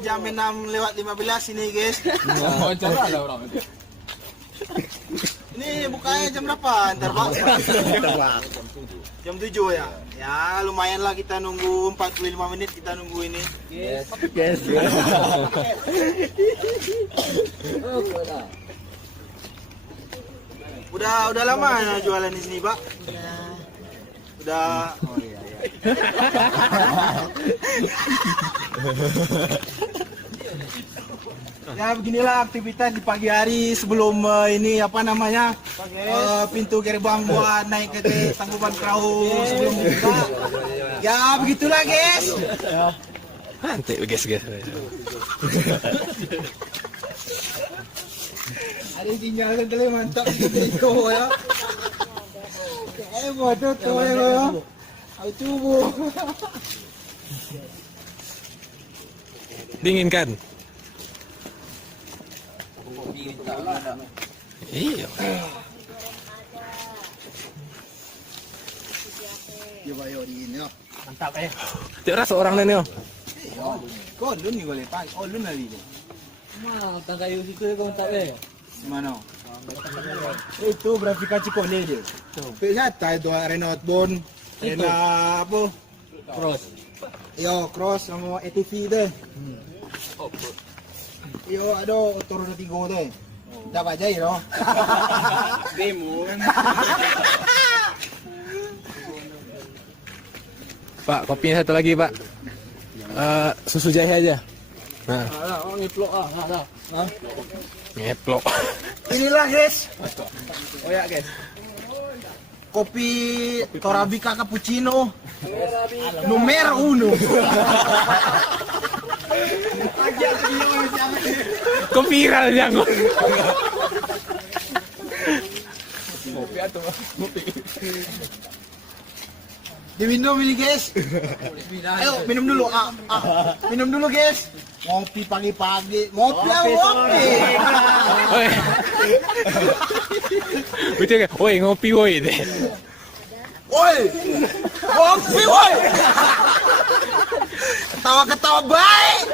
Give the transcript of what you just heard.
jam 6:15 ini guys. Ini bukanya jam berapa? Ntar Pak. Jam 7 ya. Ya lumayan lah kita nunggu 45 menit kita nunggu ini. Yes. Udah lama ya jualan di sini Pak? Udah. Oh iya. Ya beginilah aktivitas di pagi hari sebelum ini apa namanya pintu gerbang buat naik ke Tangkuban Perahu sebelum buka. Ya begitulah guys. Nanti guys. Ada sinyal sekali mantap itu ya. Bodoh tuh ya. Aku coba. Dingin kan? Iya. Coba yo dingin yo. Mantap ya. Tidak rasa orang lain yo. Kau lu nih boleh pak. Oh lu lagi. Mantap kayu situ kau mantap ya. Mana? Itu grafika Cikone dia. Bisa itu Renault Bond. Renault apa? Cross. Yo cross sama ATV deh. Yo ada Toro 3 deh. Dapat aja ya. Demo. Pak, kopinya satu lagi Pak. Susu jahe aja. Nah, Oh ngeplok ada. ngeplok. Inilah guys. Oh ya guys. Kopi Torabika Cappuccino nomor 1. Kok viral ya kok? Kopi atau kopi. Diminum ini guys. Ayo minum dulu. Minum dulu guys. Ngopi pagi-pagi. Ngopi. Oi. Betul kan? Oi, ngopi woi deh. Woi. Ngopi woi. Ketawa-ketawa baik.